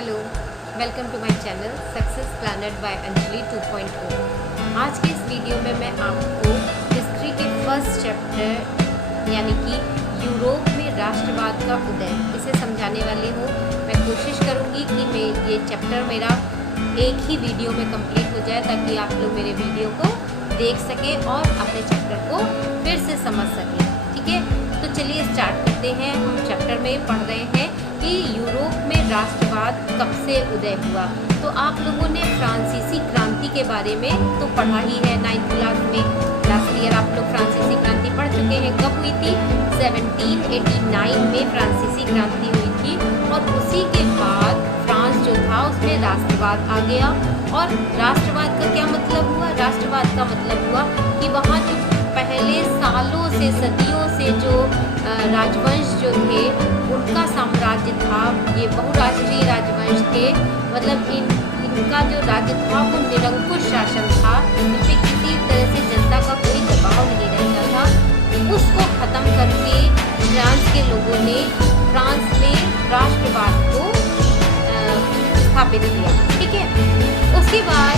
Hello, welcome to my channel success planet by Anjali 2.0। आज के इस वीडियो में मैं आपको हिस्ट्री के फर्स्ट चैप्टर यानी कि यूरोप में राष्ट्रवाद का उदय इसे समझाने वाली हूँ। मैं कोशिश करूँगी कि ये चैप्टर मेरा एक ही वीडियो में कंप्लीट हो जाए ताकि आप लोग मेरे वीडियो को देख सकें और अपने चैप्टर को फिर से समझ सकें। ठीक है, तो चलिए स्टार्ट करते हैं। हम चैप्टर में पढ़ रहे हैं कि यूरोप में राष्ट्रवाद कब से उदय हुआ। तो आप लोगों ने फ्रांसीसी क्रांति के बारे में तो पढ़ा ही है 9th क्लास में। लास्ट ईयर आप लोग फ्रांसीसी क्रांति पढ़ चुके हैं। कब हुई थी? 1789 में फ्रांसीसी क्रांति हुई थी और उसी के बाद फ्रांस जो था उसमें राष्ट्रवाद आ गया। और राष्ट्रवाद का क्या मतलब हुआ? राष्ट्रवाद का मतलब हुआ कि वहाँ जो पहले सालों से सदियों से जो राजवंश जो थे उनका साम्राज्य था, ये बहुराष्ट्रीय राजवंश थे। मतलब इनका जो राज्य था वो निरंकुश शासन था, इन पे किसी तरह से जनता का कोई दबाव नहीं रहता था। उसको ख़त्म करके फ्रांस के लोगों ने फ्रांस में राष्ट्रवाद को स्थापित किया। ठीक है, उसके बाद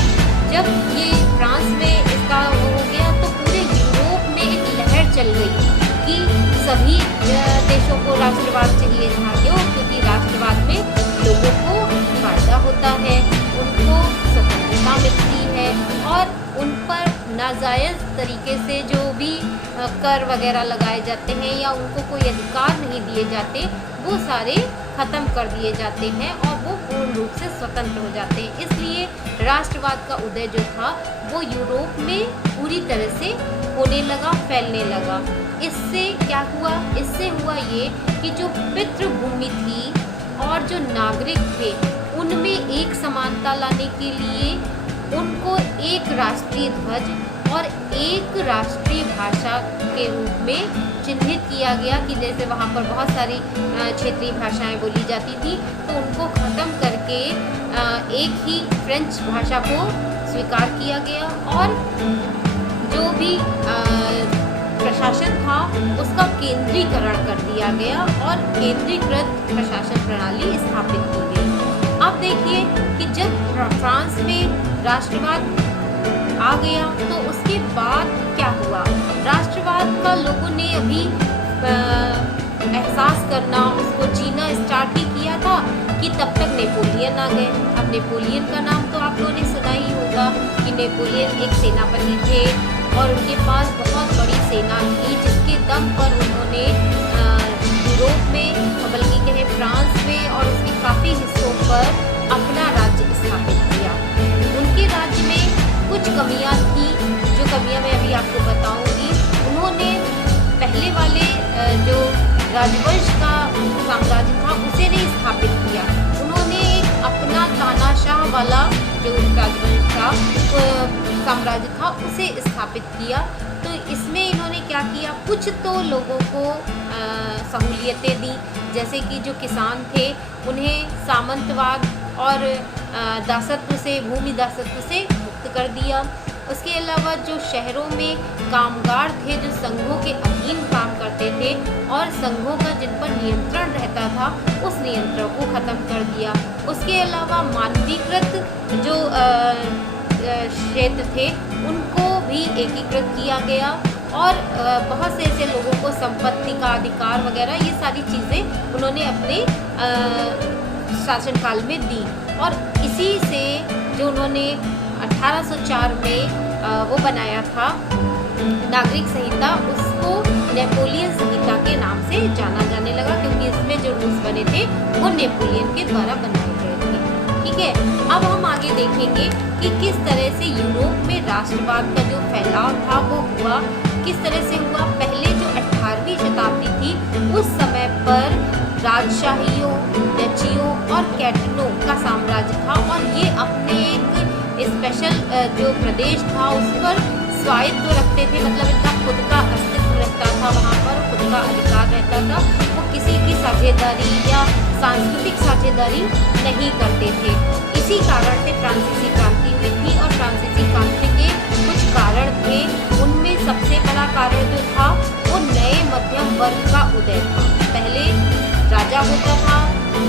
जब ये फ्रांस में इसका हो गया तो पूरे यूरोप में एक लहर चल गई कि सभी देशों को राष्ट्रवाद चाहिए था। क्यों? क्योंकि राष्ट्रवाद में लोगों को फायदा होता है, उनको स्वतंत्रता मिलती है और उन पर नाजायज़ तरीके से जो भी कर वगैरह लगाए जाते हैं या उनको कोई अधिकार नहीं दिए जाते वो सारे ख़त्म कर दिए जाते हैं और वो पूर्ण रूप से स्वतंत्र हो जाते हैं। इसलिए राष्ट्रवाद का उदय जो था वो यूरोप में पूरी तरह से होने लगा, फैलने लगा। इससे क्या हुआ? इससे हुआ ये कि जो पितृभूमि थी और जो नागरिक थे उनमें एक समानता लाने के लिए उनको एक राष्ट्रीय ध्वज और एक राष्ट्रीय भाषा के रूप में चिन्हित किया गया कि जैसे वहाँ पर बहुत सारी क्षेत्रीय भाषाएं बोली जाती थी तो उनको ख़त्म करके एक ही फ्रेंच भाषा को स्वीकार किया गया और जो भी प्रशासन था उसका केंद्रीकरण कर दिया गया और केंद्रीकृत प्रशासन प्रणाली स्थापित की गई। अब देखिए कि जब फ्रांस में राष्ट्रवाद आ गया तो उसके बाद क्या हुआ? राष्ट्रवाद का लोगों ने अभी एहसास करना, उसको जीना स्टार्ट ही किया था कि तब तक नेपोलियन आ गए। अब नेपोलियन का नाम तो आप लोगों ने सुना ही होगा कि नेपोलियन एक सेनापति थे और उनके पास बहुत बड़ी सेना थी जिसके दम पर उन्होंने यूरोप में बल्कि कहें फ्रांस में और उसके काफ़ी हिस्सों पर अपना राज्य स्थापित किया। उनके राज्य में कुछ कमियां थी, जो कमियां मैं अभी आपको बताऊंगी। उन्होंने पहले वाले जो राजवंश का साम्राज्य था उसे नहीं स्थापित किया, उन्होंने एक अपना तानाशाह वाला जो राजवंश था साम्राज्य था उसे स्थापित किया। तो इसमें इन्होंने क्या किया? कुछ तो लोगों को सहूलियतें दी, जैसे कि जो किसान थे उन्हें सामंतवाद और दासत्व से, भूमि दासत्व से मुक्त कर दिया। उसके अलावा जो शहरों में कामगार थे जो संघों के अधीन काम करते थे और संघों का जिन पर नियंत्रण रहता था उस नियंत्रण को ख़त्म कर दिया। उसके अलावा मानवीकृत जो क्षेत्र थे उनको भी एकीकृत किया गया और बहुत से ऐसे लोगों को संपत्ति का अधिकार वगैरह ये सारी चीज़ें उन्होंने अपने शासनकाल में दी। और इसी से जो उन्होंने 1804 में वो बनाया था नागरिक संहिता, उसको नेपोलियन संहिता के नाम से जाना जाने लगा क्योंकि इसमें जो रूल्स बने थे वो नेपोलियन के द्वारा बनाए गए थे। ठीक है, अब हम आगे देखेंगे कि किस तरह से यूरोप में राष्ट्रवाद का जो फैलाव था वो हुआ, किस तरह से हुआ। पहले जो 18वीं शताब्दी थी उस समय पर राजशाहियों, डचियों और कैटनों का साम्राज्य था और ये अपने एक स्पेशल जो प्रदेश था उस पर स्वायत्व रखते थे। मतलब इनका खुद का अस्तित्व रहता था, वहाँ पर खुद का अधिकार रहता था। वो किसी की साझेदारी या सांस्कृतिक साझेदारी नहीं करते थे। इसी कारण से फ्रांसीसी क्रांति हुई थी और फ्रांसीसी क्रांति के कुछ कारण थे। उनमें सबसे बड़ा कारण जो था वो नए मध्यम वर्ग का उदय था। पहले राजा होता था,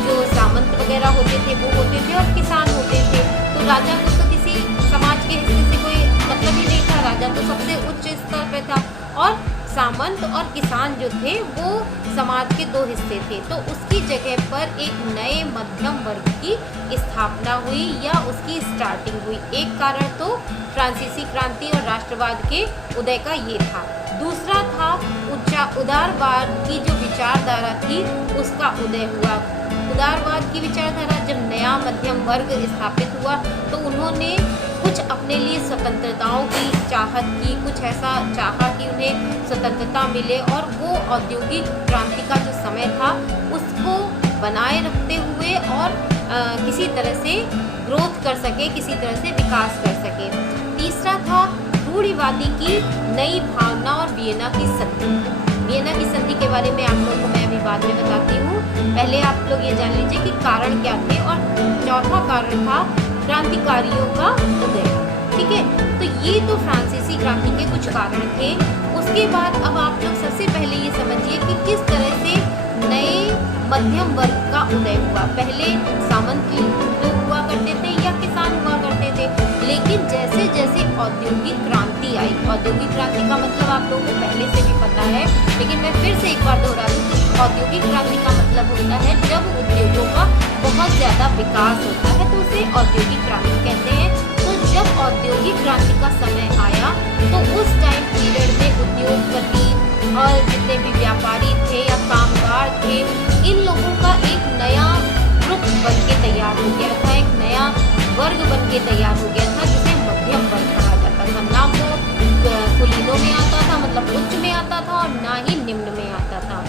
जो सामंत वगैरह होते थे वो होते राजा को तो किसी समाज के हिस्से से कोई मतलब ही नहीं था, राजा तो सबसे उच्च स्तर पे था और सामंत और किसान जो थे वो समाज के दो हिस्से थे। तो उसकी जगह पर एक नए मध्यम वर्ग की स्थापना हुई या उसकी स्टार्टिंग हुई। एक कारण तो फ्रांसीसी क्रांति और राष्ट्रवाद के उदय का ये था। दूसरा था उदारवाद की जो विचारधारा थी उसका उदय हुआ। उदारवाद की विचारधारा जब नया मध्यम वर्ग स्थापित हुआ तो उन्होंने कुछ अपने लिए स्वतंत्रताओं की चाहत की, कुछ ऐसा चाहा कि उन्हें स्वतंत्रता मिले और वो औद्योगिक क्रांति का जो समय था उसको बनाए रखते हुए और किसी तरह से ग्रोथ कर सके, किसी तरह से विकास कर सके। तीसरा था रूढ़िवादी की नई भावना और वियना की संधि। वियना की संधि के बारे में आप लोगों को मैं अभी बाद में बताती हूँ। पहले आप लोग ये जान लीजिए कि कारण क्या थे। और चौथा कारण था क्रांतिकारियों का उदय। ठीक है, तो ये तो फ्रांसीसी क्रांति के कुछ कारण थे। उसके बाद अब आप लोग सबसे पहले ये समझिए कि किस तरह से नए मध्यम वर्ग का उदय हुआ। पहले सामंत लोग हुआ करते थे या किसान हुआ करते थे, लेकिन जैसे जैसे औद्योगिक क्रांति आई, औद्योगिक क्रांति का मतलब आप लोगों को पहले से भी पता है, लेकिन मैं फिर से एक बार दोहरा दूँ। औद्योगिक क्रांति का मतलब होता है जब उद्योगों का बहुत ज़्यादा विकास होता है तो उसे औद्योगिक क्रांति कहते हैं। तो जब औद्योगिक क्रांति का समय आया तो उस टाइम पीरियड में उद्योगपति और जितने भी व्यापारी थे या कामगार थे, इन लोगों का एक नया ग्रुप बन के तैयार हो गया था, एक नया वर्ग बन के तैयार हो गया था जिसे मध्यम वर्ग कहा जाता था। ना वो कुलीनों में आता था, मतलब उच्च में आता था, और ना ही निम्न में आता था।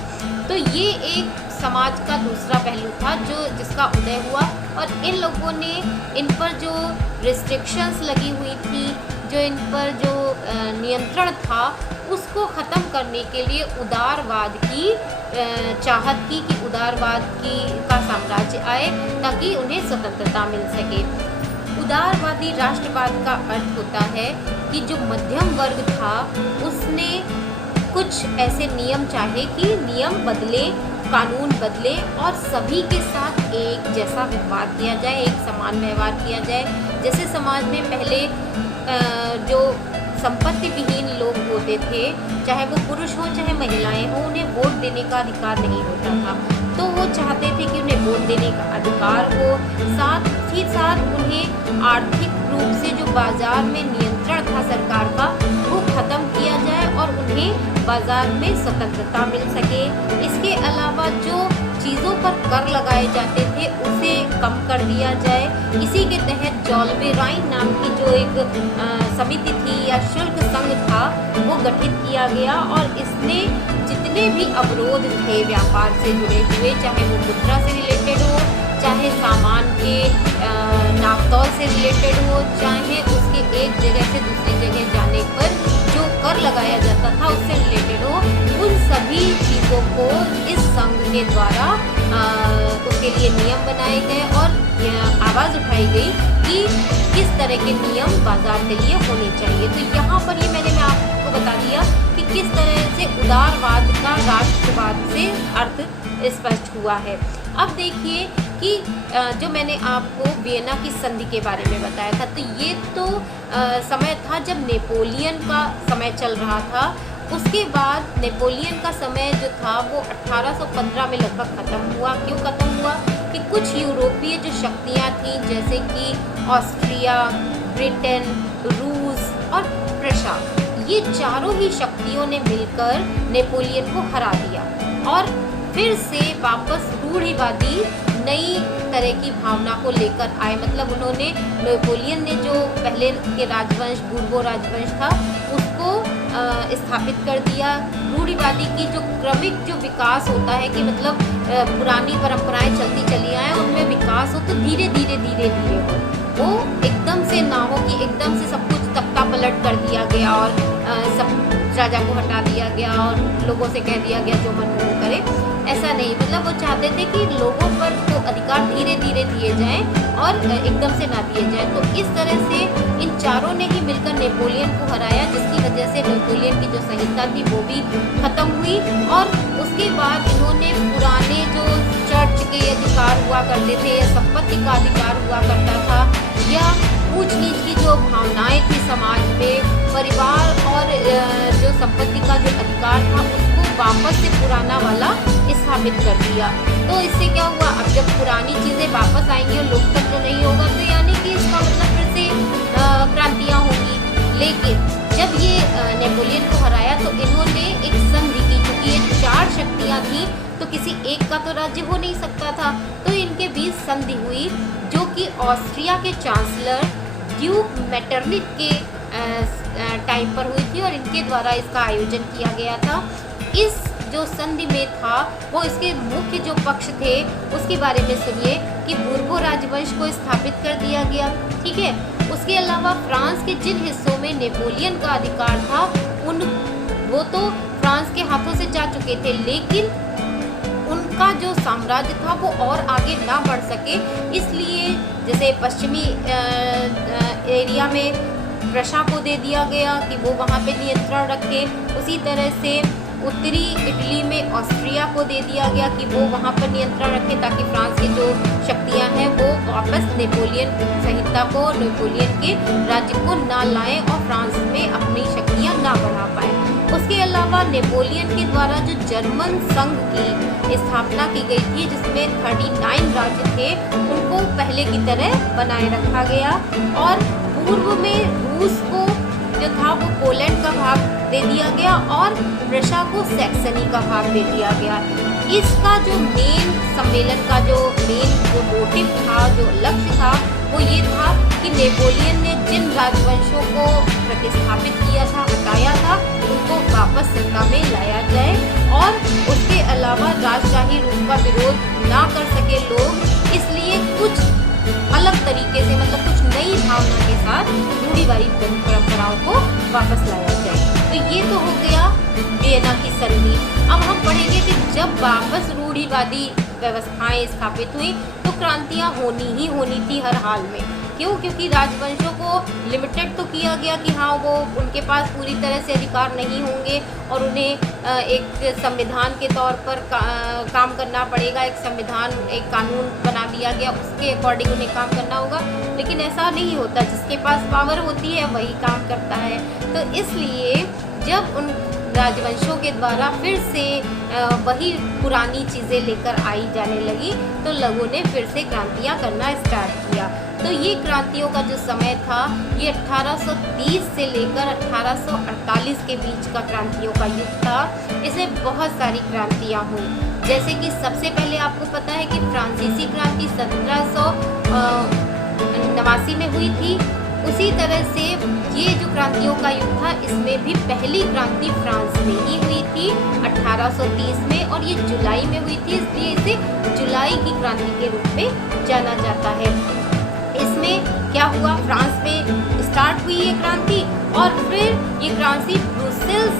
तो ये एक समाज का दूसरा पहलू था जो जिसका उदय हुआ। और इन लोगों ने इन पर जो रिस्ट्रिक्शंस लगी हुई थी, जो इन पर जो नियंत्रण था, उसको ख़त्म करने के लिए उदारवाद की चाहत की कि उदारवाद का साम्राज्य आए ताकि उन्हें स्वतंत्रता मिल सके। उदारवादी राष्ट्रवाद का अर्थ होता है कि जो मध्यम वर्ग था उसने कुछ ऐसे नियम चाहे कि नियम बदले, कानून बदले और सभी के साथ एक जैसा व्यवहार किया जाए, एक समान व्यवहार किया जाए। जैसे समाज में पहले जो संपत्ति विहीन लोग होते थे, चाहे वो पुरुष हो चाहे महिलाएं हो, उन्हें वोट देने का अधिकार नहीं होता था। तो वो चाहते थे कि उन्हें वोट देने का अधिकार हो, साथ ही साथ उन्हें आर्थिक रूप से जो बाजार में नियंत्रण था सरकार का वो ख़त्म किया जाए और उन्हें बाजार में स्वतंत्रता मिल सके। इसके अलावा जो चीज़ों पर कर लगाए जाते थे उसे कम कर दिया जाए। इसी के तहत जॉल्बेराइन नाम की जो एक समिति थी या शुल्क संघ था वो गठित किया गया और इसने जितने भी अवरोध थे व्यापार से जुड़े हुए, चाहे वो मुद्रा से रिलेटेड हो, चाहे सामान के नापतोल से रिलेटेड हो, चाहे उसके एक जगह से दूसरी जगह जाने पर जो कर लगाया जाता था उससे रिलेटेड हो, उन सभी चीज़ों को इस संघ के द्वारा उसके लिए नियम बनाए गए और आवाज़ उठाई गई कि किस तरह के नियम बाजार के लिए होने चाहिए। तो यहाँ पर ये मैं आपको बता दिया कि किस तरह से उदारवाद का राष्ट्रवाद से अर्थ स्पष्ट हुआ है। अब देखिए कि जो मैंने आपको वियना की संधि के बारे में बताया था, तो ये तो समय था जब नेपोलियन का समय चल रहा था। उसके बाद नेपोलियन का समय जो था वो 1815 में लगभग ख़त्म हुआ। क्यों ख़त्म हुआ कि कुछ यूरोपीय जो शक्तियाँ थीं जैसे कि ऑस्ट्रिया, ब्रिटेन, रूस और प्रशा, ये चारों ही शक्तियों ने मिलकर नेपोलियन को हरा दिया और फिर से वापस रूढ़िवादी नई तरह की भावना को लेकर आए। मतलब उन्होंने, नेपोलियन ने जो पहले के राजवंश बूर्बो राजवंश था उसको स्थापित कर दिया। रूढ़िवादी की जो क्रमिक जो विकास होता है कि मतलब पुरानी परंपराएं चलती चली आए, उनमें विकास हो तो धीरे धीरे धीरे धीरे हो, वो एकदम से ना हो कि एकदम से सब कुछ तख्ता पलट कर दिया गया और सब राजा को हटा दिया गया और लोगों से कह दिया गया जो मन वो करे। ऐसा नहीं, मतलब वो चाहते थे कि लोगों पर तो अधिकार धीरे धीरे दिए जाएं और एकदम से ना दिए जाएं। तो इस तरह से इन चारों ने ही मिलकर नेपोलियन को हराया, जिसकी वजह से नेपोलियन की जो संहिता थी वो भी ख़त्म हुई। और उसके बाद इन्होंने पुराने जो चर्च के अधिकार हुआ करते थे या संपत्ति का अधिकार हुआ करता था या ऊंच नीच की जो भावनाएं थी समाज में, परिवार और जो संपत्ति का जो अधिकार था उसको वापस से पुराना वाला स्थापित कर दिया। तो इससे क्या हुआ, अब जब पुरानी चीज़ें वापस आएंगी और लोकतंत्र नहीं होगा तो यानी कि इसका मतलब फिर से क्रांतियाँ होंगी। लेकिन जब ये नेपोलियन को हराया तो इन्होंने एक संधि की, क्योंकि ये 4 शक्तियाँ थी तो किसी एक का तो राज्य हो नहीं सकता था, तो इनके बीच संधि हुई जो कि ऑस्ट्रिया के चांसलर ड्यूक मेटरनिच के टाइम पर हुई थी और इनके द्वारा इसका आयोजन किया गया था। इस जो संधि में था वो इसके मुख्य जो पक्ष थे उसके बारे में सुनिए कि बूर्बो राजवंश को स्थापित कर दिया गया, ठीक है। उसके अलावा फ्रांस के जिन हिस्सों में नेपोलियन का अधिकार था वो तो फ्रांस के हाथों से जा चुके थे, लेकिन उनका जो साम्राज्य था वो और आगे ना बढ़ सके, इसलिए जैसे पश्चिमी एरिया में प्रशा को दे दिया गया कि वो वहाँ पे नियंत्रण रखे। उसी तरह से उत्तरी इटली में ऑस्ट्रिया को दे दिया गया कि वो वहाँ पर नियंत्रण रखे ताकि फ्रांस की जो शक्तियाँ हैं वो वापस नेपोलियन संहिता को, नेपोलियन के राज्य को ना लाएं और फ्रांस में अपनी शक्तियाँ ना बढ़ा पाए। उसके अलावा नेपोलियन के द्वारा जो जर्मन संघ की स्थापना की गई थी जिसमें 39 राज्य थे उनको पहले की तरह बनाए रखा गया और पूर्व में रूस को जो था वो पोलैंड का भाग दे दिया गया और रशिया को सैक्सनी का भाग दे दिया गया। इसका जो मेन सम्मेलन का जो मेन जो मोटिव था, जो लक्ष्य था वो ये था कि नेपोलियन ने जिन राजवंशों को प्रतिस्थापित किया था, हटाया था, उनको वापस सत्ता में लाया जाए और उसके अलावा राजशाही रूप का विरोध ना कर सके लोग, इसलिए कुछ अलग तरीके से मतलब कुछ नई भावना के साथ रूढ़िवादी परंपराओं को वापस लाया जाए। तो ये तो हो गया वियना की संधि। अब हम पढ़ेंगे कि जब वापस रूढ़िवादी व्यवस्थाएं स्थापित हुई तो क्रांतियां होनी ही होनी थी हर हाल में। क्यों? क्योंकि राजवंशों को लिमिटेड तो किया गया कि हाँ वो उनके पास पूरी तरह से अधिकार नहीं होंगे और उन्हें एक संविधान के तौर पर काम करना पड़ेगा, एक संविधान, एक कानून बना दिया गया, उसके अकॉर्डिंग उन्हें काम करना होगा। लेकिन ऐसा नहीं होता, जिसके पास पावर होती है वही काम करता है। तो इसलिए जब उन राजवंशों के द्वारा फिर से वही पुरानी चीज़ें लेकर आई जाने लगी तो लोगों ने फिर से क्रांतियाँ करना स्टार्ट किया। तो ये क्रांतियों का जो समय था ये 1830 से लेकर 1848 के बीच का क्रांतियों का युग था। इसमें बहुत सारी क्रांतियाँ हुई, जैसे कि सबसे पहले आपको पता है कि फ्रांसीसी क्रांति 1789 में हुई थी। उसी तरह से ये जो क्रांतियों का युग था इसमें भी पहली क्रांति फ्रांस में ही हुई थी 1830 में और ये जुलाई में हुई थी, इसलिए इसे जुलाई की क्रांति के रूप में जाना जाता है। इसमें क्या हुआ, फ्रांस में स्टार्ट हुई ये क्रांति और फिर ये क्रांति ब्रुसेल्स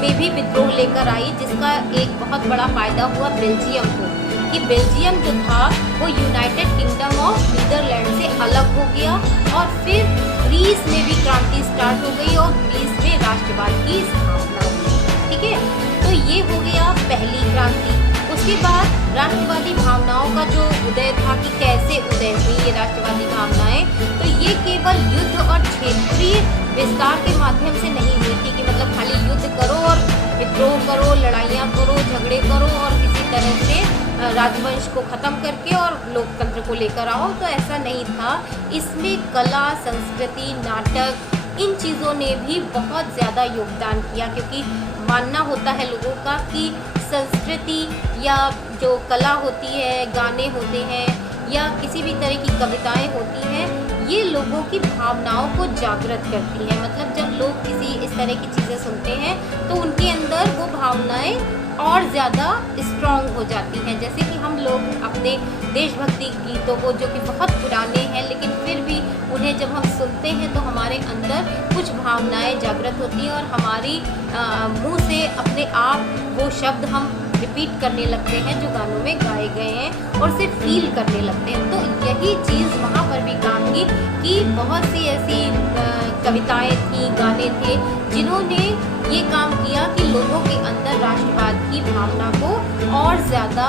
में भी विद्रोह लेकर आई, जिसका एक बहुत बड़ा फायदा हुआ बेल्जियम को कि बेल्जियम जो था वो यूनाइटेड किंगडम ऑफ नीदरलैंड से अलग हो गया और फिर ग्रीस में भी क्रांति स्टार्ट हो गई और ग्रीस में राष्ट्रवाद की स्थापना हुई। ठीक है, तो ये हो गया पहली क्रांति। उसके बाद राष्ट्रवादी भावनाओं का जो उदय था कि कैसे उदय हुई ये राष्ट्रवादी भावनाएं, तो ये केवल युद्ध और क्षेत्रीय विस्तार के माध्यम से नहीं हुई थी कि मतलब खाली युद्ध करो और विद्रोह करो, लड़ाइयाँ करो, झगड़े करो और किसी तरह से राजवंश को ख़त्म करके और लोकतंत्र को लेकर आओ, तो ऐसा नहीं था। इसमें कला, संस्कृति, नाटक, इन चीज़ों ने भी बहुत ज़्यादा योगदान किया, क्योंकि मानना होता है लोगों का कि संस्कृति या जो कला होती है, गाने होते हैं या किसी भी तरह की कविताएं होती हैं, ये लोगों की भावनाओं को जागृत करती हैं। मतलब जब लोग किसी इस तरह की चीज़ें सुनते हैं तो उनके अंदर वो भावनाएं और ज़्यादा स्ट्रॉन्ग हो जाती हैं। जैसे कि हम लोग अपने देशभक्ति गीतों को, जो कि बहुत पुराने हैं लेकिन फिर भी उन्हें जब हम सुनते हैं तो हमारे अंदर कुछ भावनाएं जागृत होती हैं और हमारी मुंह से अपने आप वो शब्द हम रिपीट करने लगते हैं जो गानों में गाए गए हैं और उसे फील करने लगते हैं। तो यही चीज़ वहाँ पर भी काम की कि बहुत सी ऐसी कविताएं थी, गाने थे जिन्होंने ये काम किया कि लोगों के अंदर राष्ट्रवाद की भावना को और ज़्यादा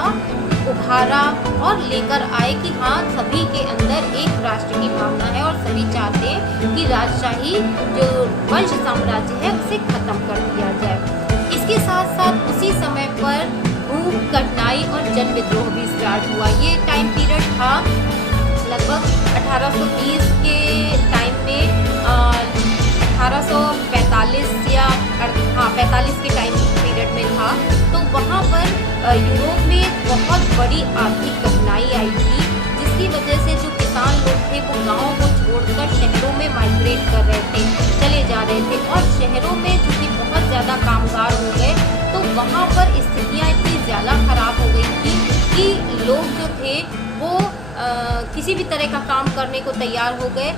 उभारा और लेकर आए कि हाँ, सभी के अंदर एक राष्ट्र की भावना है और सभी चाहते हैं कि राजशाही जो वंश साम्राज्य है उसे खत्म कर दिया जाए। इसके साथ साथ उसी समय पर भूख, कठिनाई और जन विद्रोह भी स्टार्ट हुआ। ये टाइम पीरियड था लगभग 1820 के टाइम में, 1845 या 45 के टाइम पीरियड में था। तो वहाँ पर यूरोप में बहुत बड़ी आर्थिक कठिनाई आई थी, जिसकी वजह से जो किसान लोग थे वो गाँव को छोड़कर शहरों में माइग्रेट कर रहे थे, चले जा रहे थे। और शहरों में चूँकि बहुत ज़्यादा कामगार हो गए तो वहाँ पर स्थितियाँ इतनी ज़्यादा खराब हो गई थी कि लोग जो थे वो किसी भी तरह का काम करने को तैयार हो गए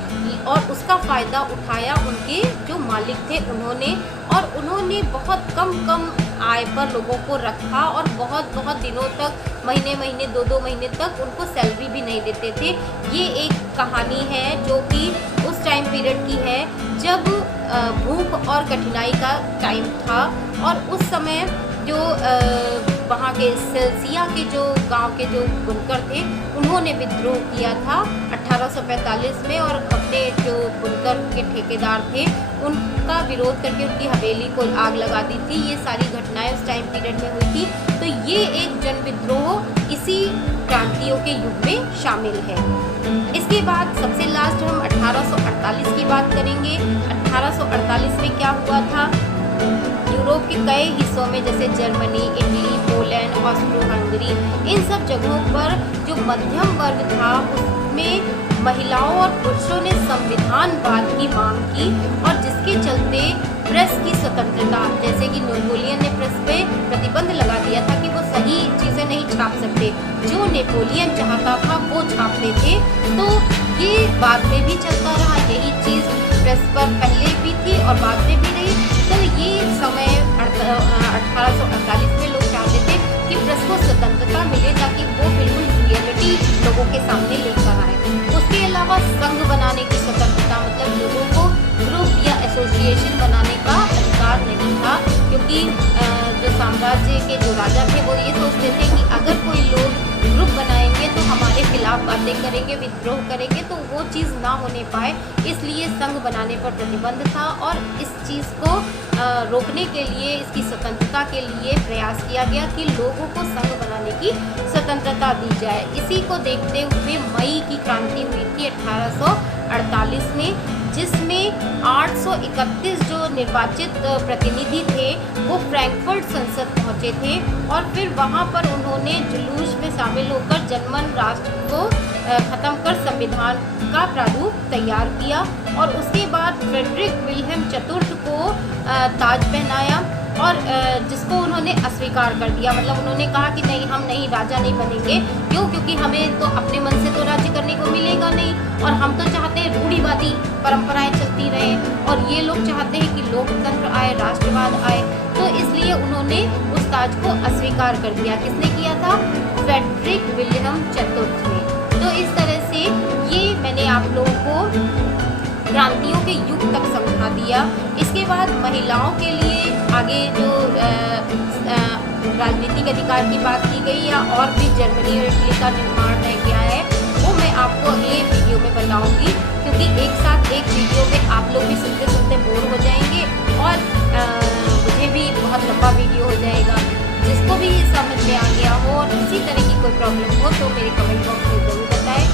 और उसका फ़ायदा उठाया उनके जो मालिक थे उन्होंने बहुत कम आय पर लोगों को रखा और बहुत दिनों तक, महीने 2 महीने तक उनको सैलरी भी नहीं देते थे। ये एक कहानी है जो कि उस टाइम पीरियड की है जब भूख और कठिनाई का टाइम था। और उस समय जो वहाँ के सेल्सिया के जो गांव के जो बुनकर थे उन्होंने विद्रोह किया था 1845 में और अपने जो बुनकर के ठेकेदार थे उनका विरोध करके उनकी हवेली को आग लगा दी थी। ये सारी घटनाएं उस टाइम पीरियड में हुई थी। तो ये एक जन विद्रोह इसी क्रांतियों के युग में शामिल है। इसके बाद सबसे लास्ट हम 1848 की बात करेंगे। 1848 में क्या हुआ था, यूरोप के कई हिस्सों में जैसे Germany, Italy, Poland, Austro Hungary, इन सब जगहों पर जो मध्यम वर्ग था उसमें महिलाओं और पुरुषों ने संविधानवाद की मांग की और जिसके चलते प्रेस की स्वतंत्रता, जैसे कि नेपोलियन ने प्रेस पे प्रतिबंध लगा दिया था कि वो सही चीज़ें नहीं छाप सकते, जो नेपोलियन चाहता था वो छापते थे। तो ये बाद में भी चलता रहा, यही चीज़ प्रेस पर पहले भी थी और बाद में भी रही। तो ये समय 1848 में लोग चाहते थे कि प्रेस को स्वतंत्रता मिले ताकि वो बिल्कुल रियलिटी लोगों के सामने लेकर आए। उसके अलावा संघ बनाने की स्वतंत्रता, मतलब लोगों को ग्रुप या एसोसिएशन बनाने का अधिकार नहीं था, क्योंकि जो साम्राज्य के जो राजा थे वो ये सोचते थे कि अगर कोई लोग ग्रुप बनाएंगे तो हमारे खिलाफ बातें करेंगे, विद्रोह करेंगे, तो वो चीज़ ना होने पाए, इसलिए संघ बनाने पर प्रतिबंध था। और इस चीज़ को रोकने के लिए, इसकी स्वतंत्रता के लिए प्रयास किया गया कि लोगों को संघ बनाने की स्वतंत्रता दी जाए। इसी को देखते हुए मई की क्रांति हुई थी 1848 में, जिसमें 831 जो निर्वाचित प्रतिनिधि थे वो फ्रैंकफर्ट संसद पहुंचे थे और फिर वहां पर उन्होंने जुलूस में शामिल होकर जर्मन राष्ट्र को ख़त्म कर संविधान का प्रारूप तैयार किया। और उसके बाद फ्रेडरिक विल्हेम चतुर्थ को ताज पहनाया और जिसको उन्होंने अस्वीकार कर दिया। मतलब उन्होंने कहा कि नहीं, हम नहीं, राजा नहीं बनेंगे। क्यों? क्योंकि हमें तो अपने मन से तो राज्य करने को मिलेगा नहीं और हम तो चाहते हैं रूढ़िवादी परंपराएं चलती रहें और ये लोग चाहते हैं कि लोकतंत्र आए, राष्ट्रवाद आए। तो इसलिए उन्होंने उस ताज को अस्वीकार कर दिया। किसने किया था? फ्रेडरिक विल्हेम चतुर्थ ने। तो इस तरह से ये मैंने आप लोगों को क्रांतियों के युग तक समझा दिया। इसके बाद महिलाओं के लिए आगे जो राजनीतिक अधिकार की बात की गई या और भी जर्मनी और इटली का निर्माण है क्या है, वो मैं आपको अगले वीडियो में बताऊंगी, क्योंकि एक साथ एक वीडियो में आप लोग भी सुनते सुनते बोर हो जाएंगे और मुझे भी बहुत लंबा वीडियो हो जाएगा। जिसको भी समझ में आ गया हो और किसी तरह की कोई प्रॉब्लम हो तो मेरे कमेंट बॉक्स में ज़रूर बताएं।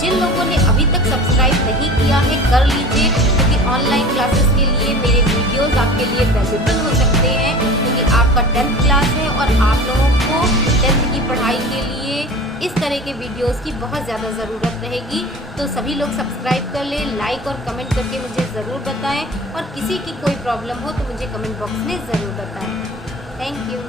जिन लोगों ने अभी तक सब्सक्राइब नहीं किया है कर लीजिए, क्योंकि ऑनलाइन क्लासेस के लिए मेरे वीडियोस आपके लिए वैल्यूएबल हो सकते हैं, क्योंकि आपका 10th क्लास है और आप लोगों को 10th की पढ़ाई के लिए इस तरह के वीडियोस की बहुत ज़्यादा ज़रूरत रहेगी। तो सभी लोग सब्सक्राइब कर लें, लाइक और कमेंट करके मुझे ज़रूर बताएं और किसी की कोई प्रॉब्लम हो तो मुझे कमेंट बॉक्स में ज़रूर बताएं। Thank you.